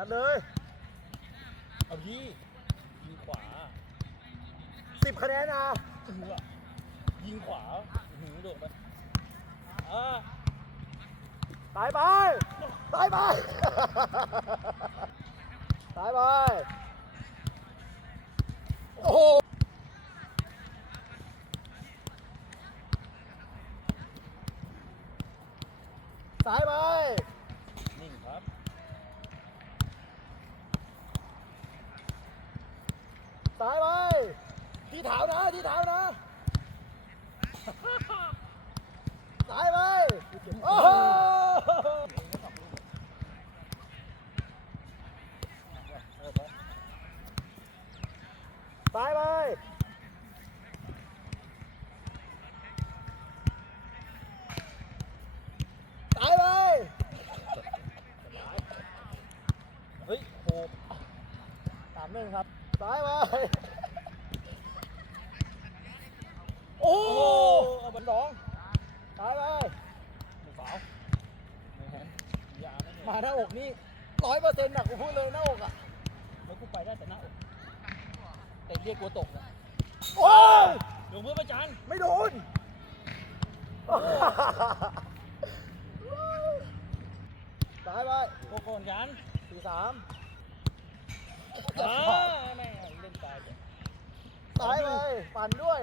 ยัดเลย เอาพี่ยิงขวาสิบคะแนนนะอื้อหืออะยิงขวาอื้อหือโดดไปอ่าตายไปตายไป ตายไป โอ้โหสายไป นิ่งครับ สายไปที่เท้านะที่เท้านะสายไปโอ้โหสายไปสายไปเฮ้ยโหสามหนึ่งครับ สายไปโอ้โอ้โหเอาบันดองสายไปไม่ฝาวไม่แฮนยาไม่มาหน้าอกนี่ร้อยเปอร์เซ็นต์นะกูพูดเลยหน้าอกอะแล้วกูไปได้แต่หน้าอกแต่เรียกกูตกนะโอ้ยลงเพื่อประจันไม่โดนสายไปโกโกนกันสี่สามอ่าแม่งเล่นตายเลย สายไปั่นด้วย